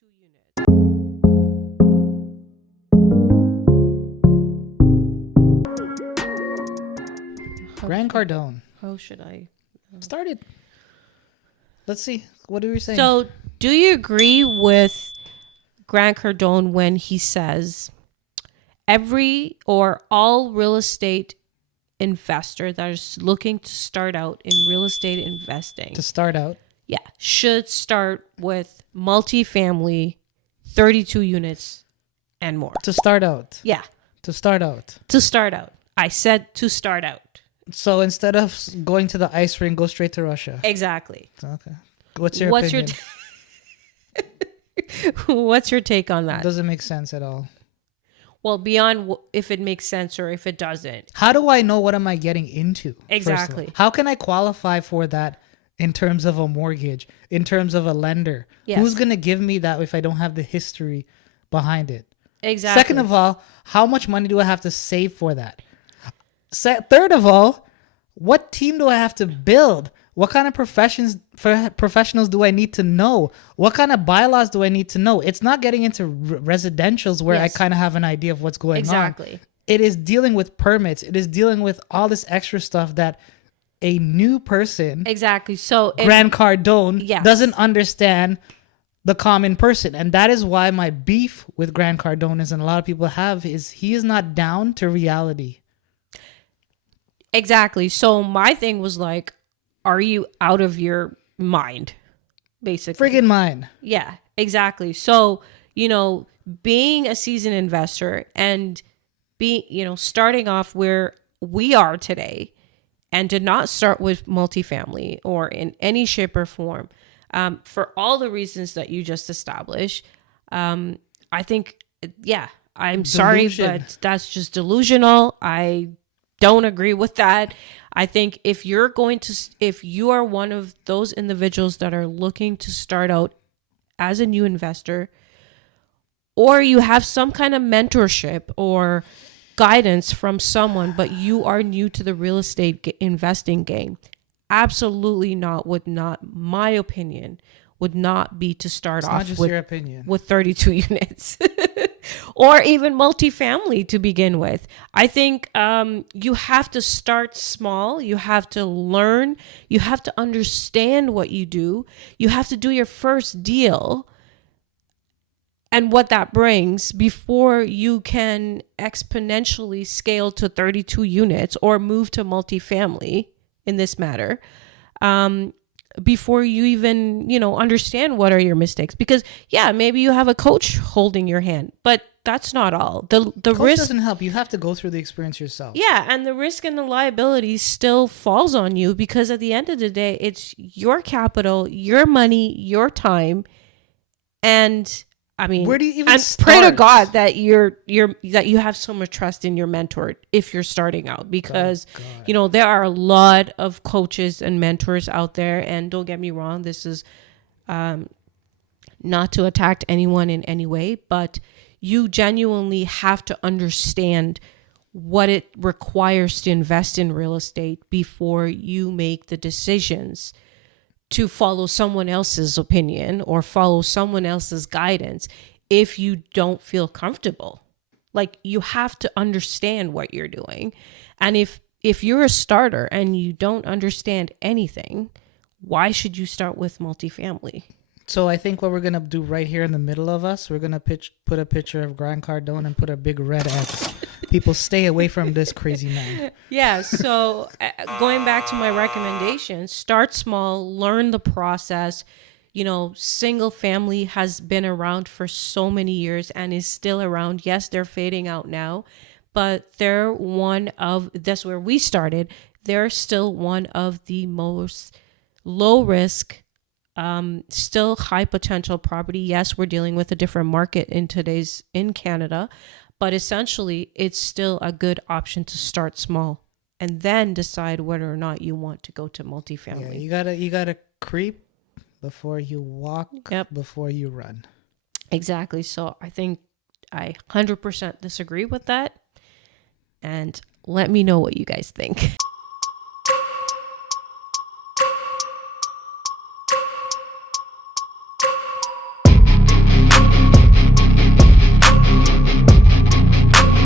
32 units. Grant Cardone How should I? started. Let's see. What are we saying? So, do you agree with Grant Cardone when he says every or all real estate investor that is looking to start out in real estate investing, to start out, should start with multifamily, 32 units and more. to start out, Yeah, to start out. to start out. I said to start out. So instead of going to the ice rink, go straight to Russia. Exactly. Okay. What's your opinion? What's your take on that? Doesn't make sense at all. Well, beyond if it makes sense or if it doesn't. How do I know what am I getting into? first of all? Exactly. How can I qualify for that in terms of a mortgage, in terms of a lender? Yes. Who's going to give me that if I don't have the history behind it? Exactly. Second of all, how much money do I have to save for that? Third of all, what team do I have to build? What kind of professionals do I need to know? What kind of bylaws do I need to know? It's not getting into residentials where Yes. I kind of have an idea of what's going on. Exactly. It is dealing with permits. It is dealing with all this extra stuff that a new person, Exactly. So Grant Cardone, Yes. doesn't understand the common person. And that is why my beef with Grant Cardone is, and a lot of people have, is he is not down to reality. exactly. So my thing was like, are you out of your mind? Basically. Friggin' mine. Yeah, exactly. So, being a seasoned investor and starting off where we are today and did not start with multifamily or in any shape or form, for all the reasons that you just established, I think, I'm sorry, Delusion. but that's just delusional. I don't agree with that. I think if you are one of those individuals that are looking to start out as a new investor, or you have some kind of mentorship or guidance from someone, but you are new to the real estate investing game, absolutely my opinion would not be to start It's off not just with your opinion. 32 units or even multifamily to begin with. I think you have to start small. You have to learn. You have to understand what you do. You have to do your first deal and what that brings before you can exponentially scale to 32 units or move to multifamily in this matter. Before you even, understand what are your mistakes, because maybe you have a coach holding your hand, but that's not all. The Coach risk doesn't help. You have to go through the experience yourself. and the risk and the liability still falls on you, because at the end of the day, it's your capital, your money, your time. And I mean, Where do you even and start? pray to God that that you have so much trust in your mentor if you're starting out, because there are a lot of coaches and mentors out there. And don't get me wrong, this is not to attack anyone in any way, but you genuinely have to understand what it requires to invest in real estate before you make the decisions to follow someone else's opinion or follow someone else's guidance if you don't feel comfortable. Like, you have to understand what you're doing. And if you're a starter and you don't understand anything, why should you start with multifamily? So I think what we're going to do right here in the middle of us, we're going to put a picture of Grant Cardone and put a big red X. People, stay away from this crazy man. Yeah, so going back to my recommendation, start small, learn the process. Single family has been around for so many years and is still around. Yes, they're fading out now, but that's where we started. They're still one of the most low risk, still high potential property. Yes, we're dealing with a different market in Canada, but essentially it's still a good option to start small and then decide whether or not you want to go to multifamily. Yeah, you gotta creep before you walk, Yep. before you run. Exactly. So I think I 100% disagree with that. And let me know what you guys think.